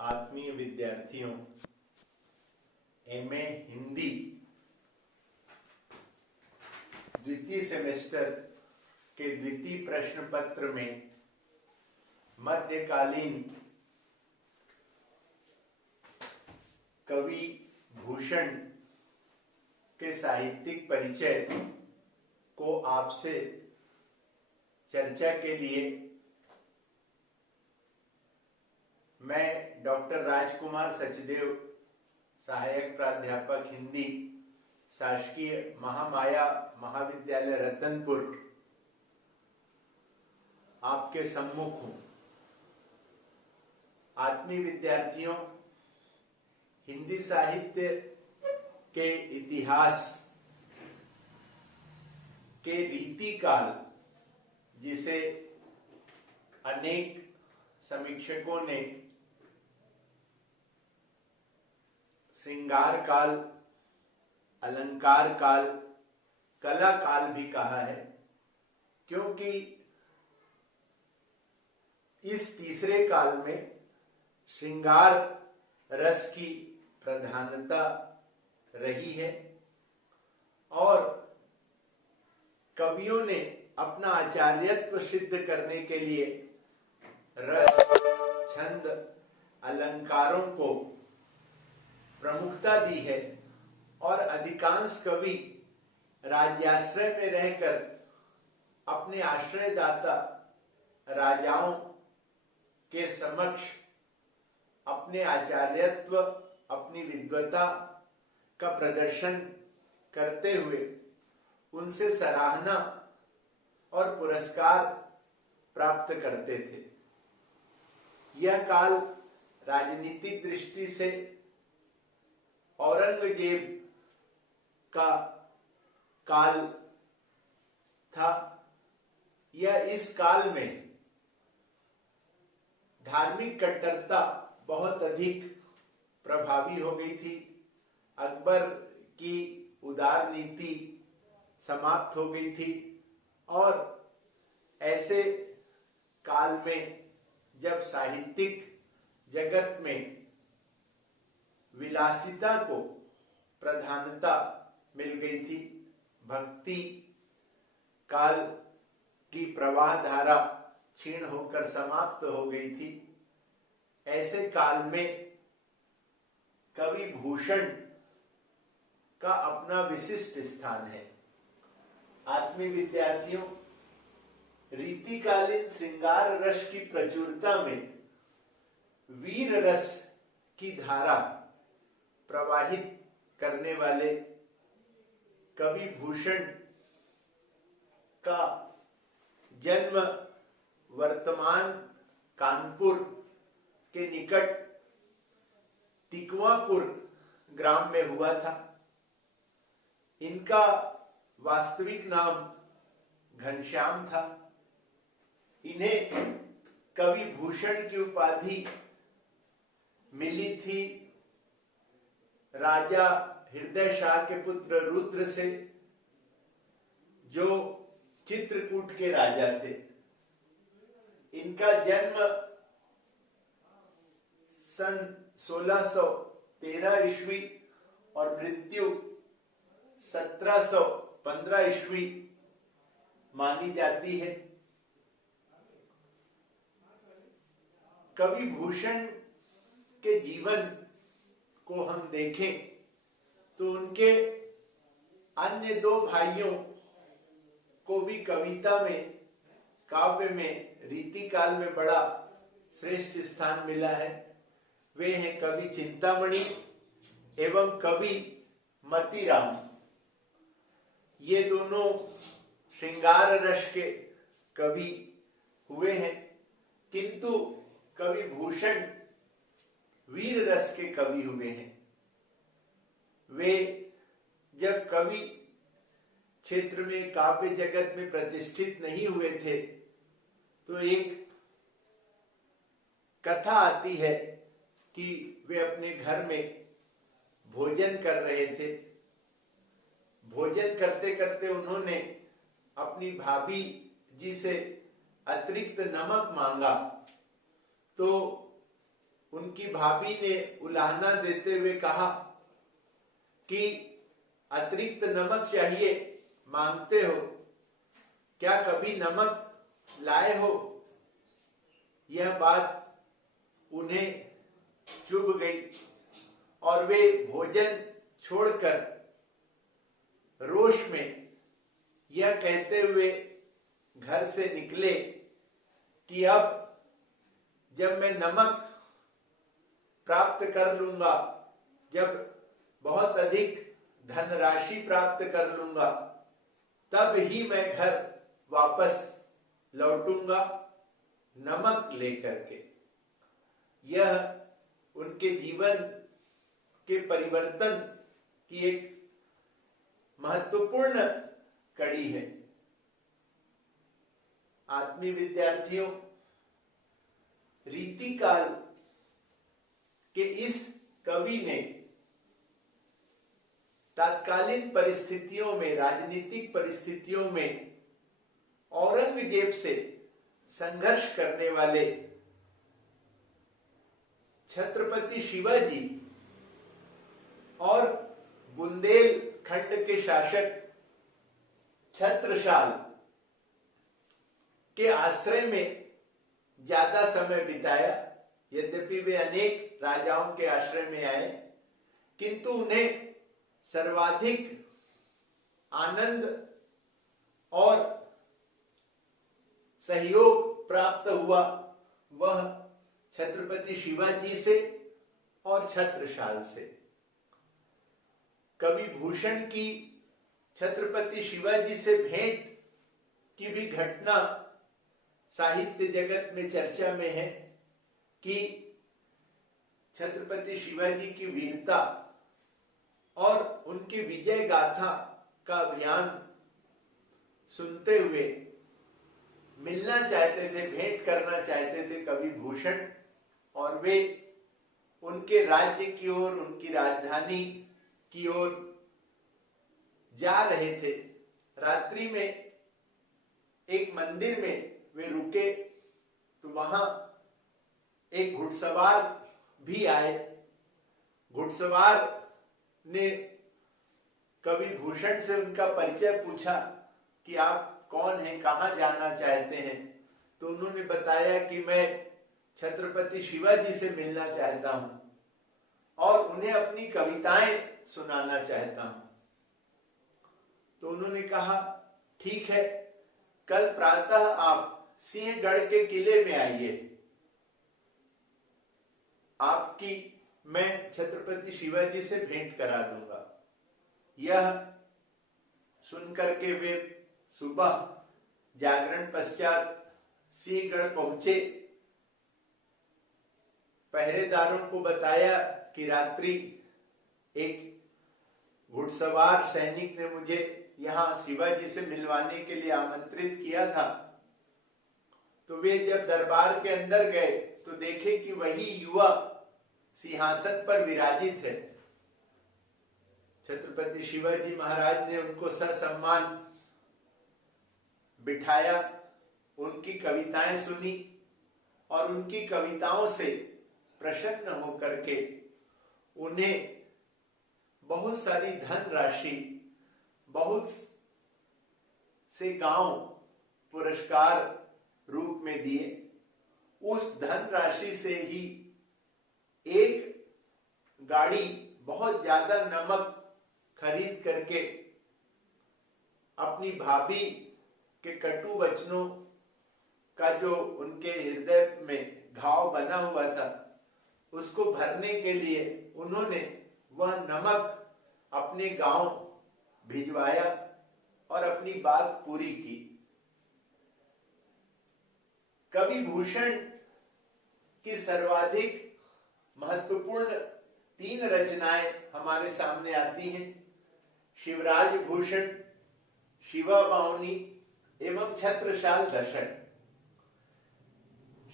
आत्मीय विद्यार्थियों, एमए हिंदी द्वितीय सेमेस्टर के द्वितीय प्रश्न पत्र में मध्यकालीन कवि भूषण के साहित्यिक परिचय को आपसे चर्चा के लिए मैं डॉक्टर राजकुमार सचदेव, सहायक प्राध्यापक हिंदी, शासकीय महामाया महाविद्यालय रतनपुर, आपके सम्मुख हूं। आत्मीय विद्यार्थियों, हिंदी साहित्य के इतिहास के रीतिकाल, जिसे अनेक समीक्षकों ने श्रृंगार काल, अलंकार काल, कला काल भी कहा है, क्योंकि इस तीसरे काल में श्रृंगार रस की प्रधानता रही है और कवियों ने अपना आचार्यत्व सिद्ध करने के लिए रस, छंद, अलंकारों को प्रमुखता दी है और अधिकांश कवि राज्याश्रय में रहकर अपने आश्रयदाता राजाओं के समक्ष अपने आचार्यत्व, अपनी विद्वता का प्रदर्शन करते हुए उनसे सराहना और पुरस्कार प्राप्त करते थे। यह काल राजनीतिक दृष्टि से औरंगजेब का काल था। यह इस काल में धार्मिक कट्टरता बहुत अधिक प्रभावी हो गई थी। अकबर की उदार नीति समाप्त हो गई थी और ऐसे काल में जब साहित्यिक जगत में विलासिता को प्रधानता मिल गई थी, भक्ति काल की प्रवाह धारा क्षीण होकर समाप्त हो गई थी, ऐसे काल में कवि भूषण का अपना विशिष्ट स्थान है। आत्मीय विद्यार्थियों, रीतिकालीन श्रृंगार रस की प्रचुरता में वीर रस की धारा प्रवाहित करने वाले कवि भूषण का जन्म वर्तमान कानपुर के निकट तिकवापुर ग्राम में हुआ था। इनका वास्तविक नाम घनश्याम था। इन्हें कवि भूषण की उपाधि मिली थी राजा हृदय शाह के पुत्र रुद्र से, जो चित्रकूट के राजा थे। इनका जन्म सन 1613 ईस्वी और मृत्यु 1715 ईस्वी मानी जाती है। कवि भूषण के जीवन को हम देखें तो उनके अन्य दो भाइयों को भी कविता में, काव्य में, रीतिकाल में बड़ा श्रेष्ठ स्थान मिला है। वे हैं कवि चिंतामणि एवं कवि मतीराम। ये दोनों श्रृंगार रस के कवि हुए हैं, किंतु कवि भूषण वीर रस के कवि हुए हैं। वे जब कवि क्षेत्र में, काव्य जगत में प्रतिष्ठित नहीं हुए थे, तो एक कथा आती है कि वे अपने घर में भोजन कर रहे थे। भोजन करते करते उन्होंने अपनी भाभी जी से अतिरिक्त नमक मांगा, तो उन उनकी भाभी ने उलाहना देते हुए कहा कि अतिरिक्त नमक चाहिए, मांगते हो, क्या कभी नमक लाए हो? यह बात उन्हें चुभ गई और वे भोजन छोड़कर रोष में यह कहते हुए घर से निकले कि अब जब मैं नमक प्राप्त कर लूंगा, जब बहुत अधिक धनराशि प्राप्त कर लूंगा, तब ही मैं घर वापस लौटूंगा नमक लेकर के। यह उनके जीवन के परिवर्तन की एक महत्वपूर्ण कड़ी है। आत्मीय विद्यार्थियों, रीतिकाल के इस कवि ने तात्कालीन परिस्थितियों में, राजनीतिक परिस्थितियों में औरंगजेब से संघर्ष करने वाले छत्रपति शिवाजी और बुंदेलखंड के शासक छत्रसाल के आश्रय में ज्यादा समय बिताया। यद्यपि वे अनेक राजाओं के आश्रय में आए, किंतु उन्हें सर्वाधिक आनंद और सहयोग प्राप्त हुआ वह छत्रपति शिवाजी से और छत्रसाल से। कवि भूषण की छत्रपति शिवाजी से भेंट की भी घटना साहित्य जगत में चर्चा में है कि छत्रपति शिवाजी की वीरता और उनकी विजय गाथा का अभियान सुनते हुए मिलना चाहते थे, भेंट करना चाहते थे कवि भूषण, और वे उनके राज्य की ओर, उनकी राजधानी की ओर जा रहे थे। रात्रि में एक मंदिर में वे रुके तो वहां एक घुड़सवार भी आए। घुड़सवार ने कवि भूषण से उनका परिचय पूछा कि आप कौन हैं, कहां जाना चाहते हैं? तो उन्होंने बताया कि मैं छत्रपति शिवाजी से मिलना चाहता हूं और उन्हें अपनी कविताएं सुनाना चाहता हूं। तो उन्होंने कहा ठीक है, कल प्रातः आप सिंहगढ़ के किले में आइए, आपकी मैं छत्रपति शिवाजी से भेंट करा दूंगा। यह सुनकर के वे सुबह जागरण पश्चात सिंहगढ़ पहुंचे। पहरेदारों को बताया कि रात्रि एक घुड़सवार सैनिक ने मुझे यहाँ शिवाजी से मिलवाने के लिए आमंत्रित किया था। तो वे जब दरबार के अंदर गए तो देखे कि वही युवा सिंहासन पर विराजित है। छत्रपति शिवाजी महाराज ने उनको ससम्मान बिठाया, उनकी कविताएं सुनी और उनकी कविताओं से प्रसन्न होकर के उन्हें बहुत सारी धनराशि, बहुत से गांव पुरस्कार रूप में दिए। उस धनराशि से ही एक गाड़ी बहुत ज्यादा नमक खरीद करके अपनी भाभी के कटु वचनों का जो उनके हृदय में घाव बना हुआ था उसको भरने के लिए उन्होंने वह नमक अपने गांव भिजवाया और अपनी बात पूरी की। कवि भूषण की सर्वाधिक महत्वपूर्ण 3 रचनाएं हमारे सामने आती हैं। शिवराज भूषण, शिवा बावनी एवं छत्रसाल दशक।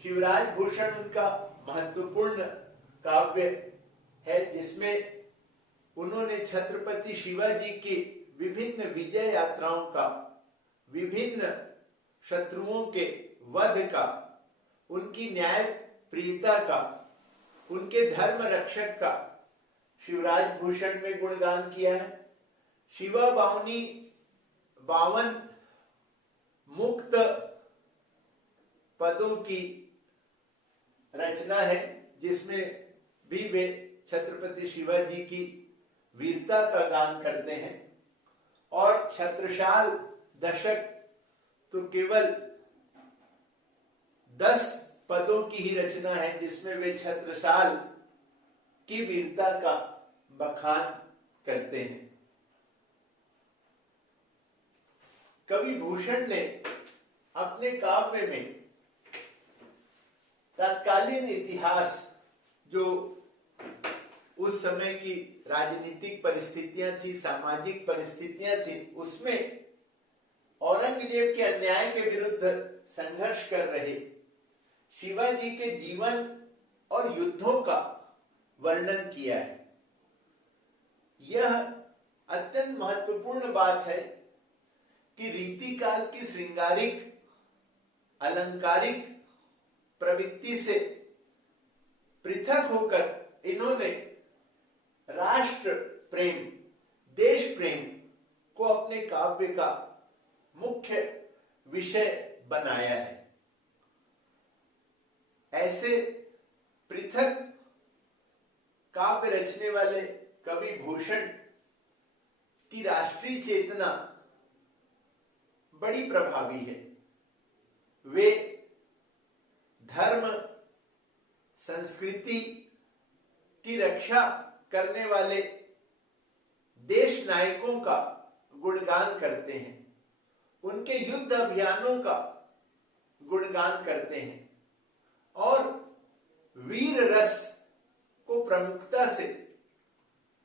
शिवराज भूषण उनका महत्वपूर्ण काव्य है जिसमें उन्होंने छत्रपति शिवाजी की विभिन्न विजय यात्राओं का, विभिन्न शत्रुओं के वध का, उनकी न्याय प्रियता का उनके धर्म रक्षक का शिवराज भूषण में गुणगान किया है। शिवा बावनी 52 मुक्त पदों की रचना है, जिसमें भी वे छत्रपति शिवाजी की वीरता का गान करते हैं। और छत्रसाल दशक तो केवल 10 पदों की ही रचना है, जिसमें वे छत्रसाल की वीरता का बखान करते हैं। कवि भूषण ने अपने काव्य में तत्कालीन इतिहास, जो उस समय की राजनीतिक परिस्थितियां थी, सामाजिक परिस्थितियां थी, उसमें औरंगजेब के अन्याय के विरुद्ध संघर्ष कर रहे शिवाजी के जीवन और युद्धों का वर्णन किया है। यह अत्यंत महत्वपूर्ण बात है कि रीतिकाल की श्रृंगारिक अलंकारिक प्रवृत्ति से पृथक होकर इन्होंने राष्ट्र प्रेम, देश प्रेम को अपने काव्य का मुख्य विषय बनाया है। ऐसे पृथक काव्य रचने वाले कवि भूषण की राष्ट्रीय चेतना बड़ी प्रभावी है। वे धर्म संस्कृति की रक्षा करने वाले देश नायकों का गुणगान करते हैं, उनके युद्ध अभियानों का गुणगान करते हैं और वीर रस को प्रमुखता से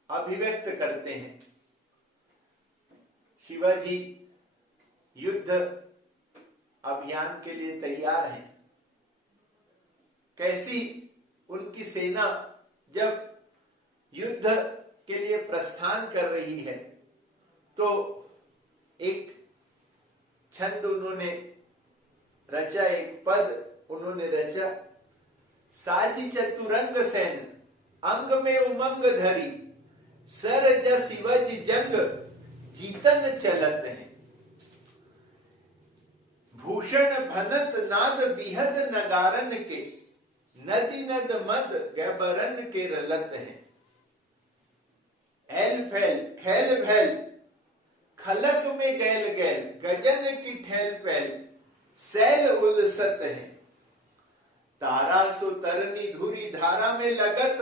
अभिव्यक्त करते हैं। शिवाजी युद्ध अभियान के लिए तैयार हैं। कैसी उनकी सेना जब युद्ध के लिए प्रस्थान कर रही है, तो एक छंद उन्होंने रचा, एक पद उन्होंने रचा। साजी चतुरंग सैन अंग में उमंग धरी, सर ज शिवाजी जंग जीतन चलत है। भूषण भनत नाद बिहद नगारन के, नदी नद मद गैबरन के रलत हैं। एल फैल खैल भैल खलक में गैल गैल, गजन की ठैल पैल सैल उलसत है। तारा सो तरनी धुरी धारा में लगत,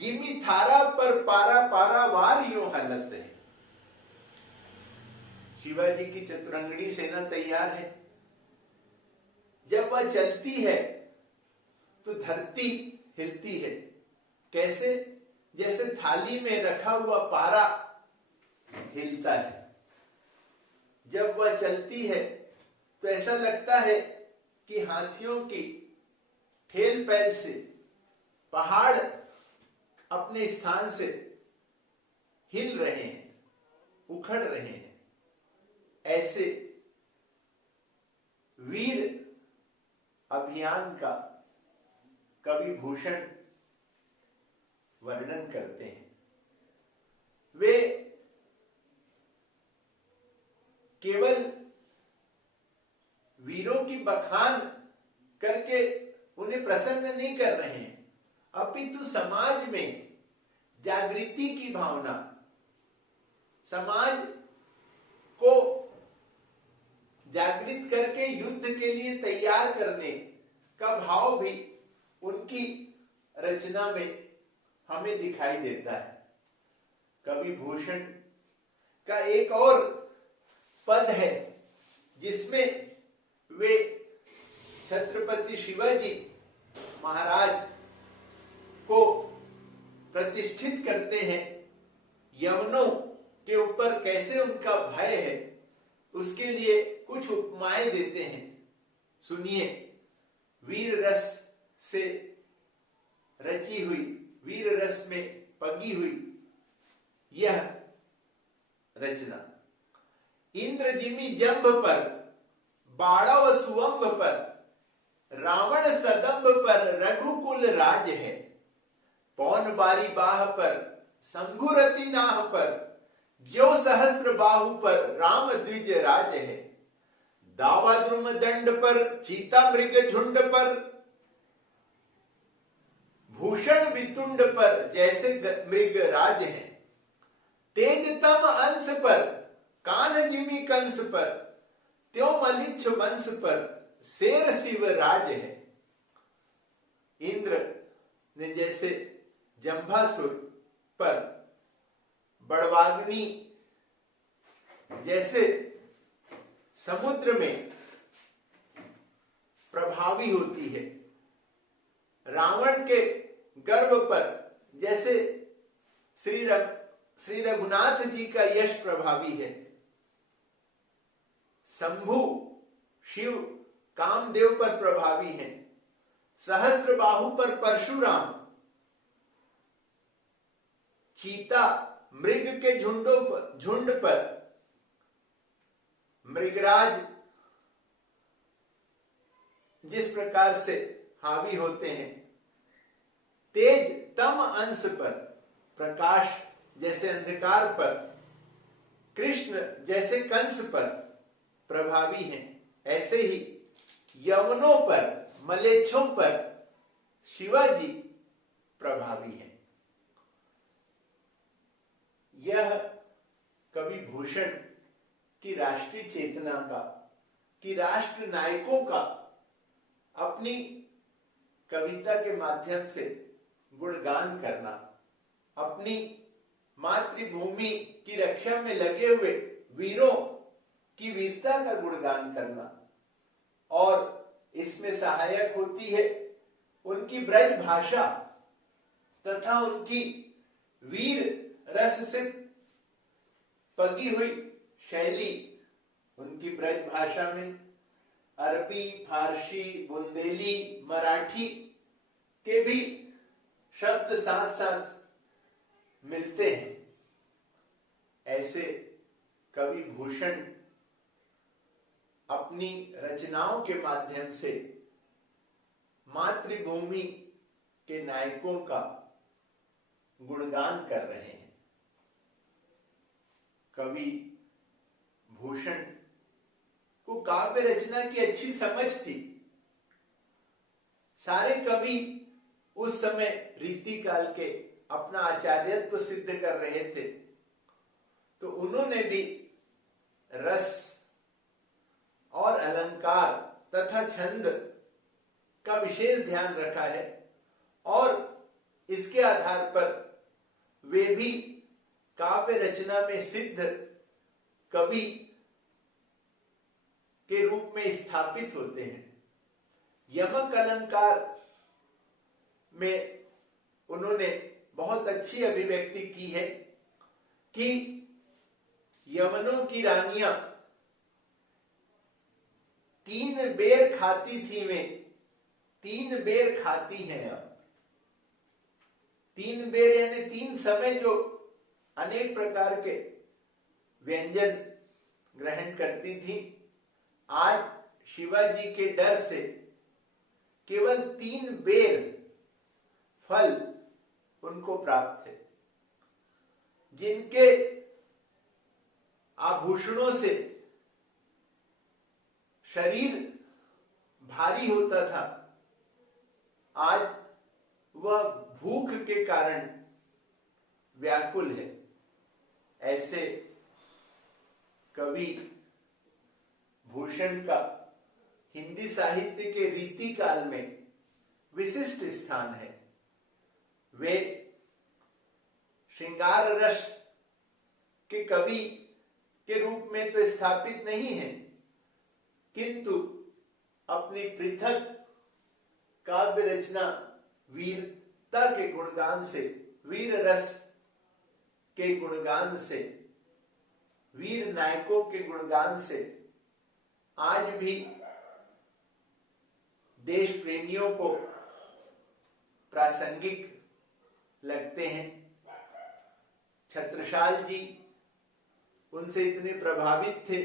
जिमी थारा पर पारा पारा वार यूं हलत है। शिवाजी की चतुरंगनी सेना तैयार है। जब वह चलती है तो धरती हिलती है। कैसे? जैसे थाली में रखा हुआ पारा हिलता है। जब वह चलती है तो ऐसा लगता है कि हाथियों की ठेल पैल से पहाड़ अपने स्थान से हिल रहे हैं, उखड़ रहे हैं। ऐसे वीर अभियान का कवि भूषण वर्णन करते हैं। वे केवल वीरों की बखान करके उन्हें प्रसन्न नहीं कर रहे हैं, अपितु समाज में जागृति की भावना, समाज को जागृत करके युद्ध के लिए तैयार करने का भाव भी उनकी रचना में हमें दिखाई देता है। कवि भूषण का एक और पद है जिसमें वे छत्रपति शिवाजी महाराज को प्रतिष्ठित करते हैं। यवनों के ऊपर कैसे उनका भय है, उसके लिए कुछ उपमाएं देते हैं। सुनिए। वीर रस से रची हुई, वीर रस में पगी हुई यह रचना। इंद्र जिमी जंभ पर, बाड़व सुअंभ पर, रावण सदंभ पर रघुकुल राज है। पौन बारी बाह पर शंभुरति नाह पर, जो सहस्त्र बाहु पर राम द्विज राज है। दावा द्रुम दंड पर चीता मृग झुंड पर, भूषण वितुंड पर जैसे मृग राज है। तेज तम अंश पर कान जिमी कंस पर, त्यों मलिच्छ वंश पर शेर शिव राज है। इंद्र ने जैसे जंभासुर पर बड़वाग्नि जैसे समुद्र में प्रभावी होती है, रावण के गर्व पर जैसे श्री रघुनाथ जी का यश प्रभावी है, शंभु शिव कामदेव पर प्रभावी है, सहस्त्र बाहु पर परशुराम, चीता मृग के झुंड पर मृगराज जिस प्रकार से हावी होते हैं, तेज तम अंश पर प्रकाश जैसे अंधकार पर, कृष्ण जैसे कंस पर प्रभावी हैं, ऐसे ही यवनों पर मलेच्छों पर शिवाजी प्रभावी हैं। यह कवि भूषण की राष्ट्रीय चेतना का, कि राष्ट्र नायकों का अपनी कविता के माध्यम से गुणगान करना, अपनी मातृभूमि की रक्षा में लगे हुए वीरों की वीरता का गुणगान करना, और इसमें सहायक होती है उनकी ब्रज भाषा तथा उनकी वीर रस से पगी हुई शैली। उनकी ब्रज भाषा में अरबी, फारसी, बुंदेली, मराठी के भी शब्द साथ साथ मिलते हैं। ऐसे कवि भूषण अपनी रचनाओं के माध्यम से मातृभूमि के नायकों का गुणगान कर रहे हैं। कवि भूषण को काव्य रचना की अच्छी समझ थी। सारे कवि उस समय रीति काल के अपना आचार्यत्व सिद्ध कर रहे थे, तो उन्होंने भी रस और अलंकार तथा छंद का विशेष ध्यान रखा है, और इसके आधार पर वे भी काव्य रचना में सिद्ध कवि के रूप में स्थापित होते हैं। यमक अलंकार में उन्होंने बहुत अच्छी अभिव्यक्ति की है कि यमनों की रानियां 3 बेर खाती थी, वे 3 बेर खाती हैं अब। 3 बेर यानी 3 समय जो अनेक प्रकार के व्यंजन ग्रहण करती थी, आज शिवाजी के डर से केवल 3 बेर फल उनको प्राप्त है। जिनके आभूषणों से शरीर भारी होता था, आज वह भूख के कारण व्याकुल है। ऐसे कवि भूषण का हिंदी साहित्य के रीति काल में विशिष्ट स्थान है। वे श्रृंगार रस के कवि के रूप में तो स्थापित नहीं है, किंतु अपनी पृथक काव्य रचना वीरता के गुणगान से, वीर रस के गुणगान से, वीर नायकों के गुणगान से आज भी देश प्रेमियों को प्रासंगिक लगते हैं। छत्रसाल जी उनसे इतने प्रभावित थे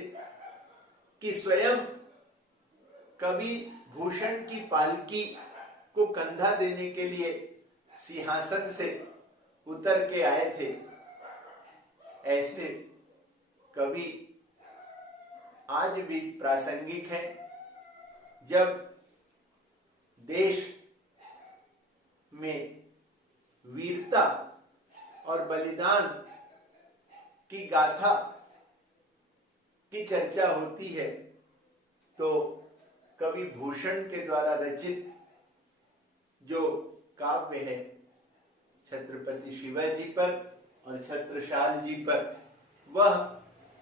कि स्वयं कवि भूषण की पालकी को कंधा देने के लिए सिंहासन से उतर के आए थे, ऐसे कवि आज भी प्रासंगिक हैं। जब देश में वीरता और बलिदान की गाथा की चर्चा होती है तो कवि भूषण के द्वारा रचित जो काव्य है छत्रपति शिवाजी पर और छत्रसाल जी पर, वह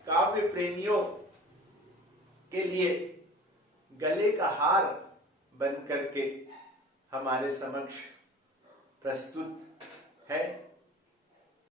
काव्य प्रेमियों के लिए गले का हार बन करके हमारे समक्ष प्रस्तुत है।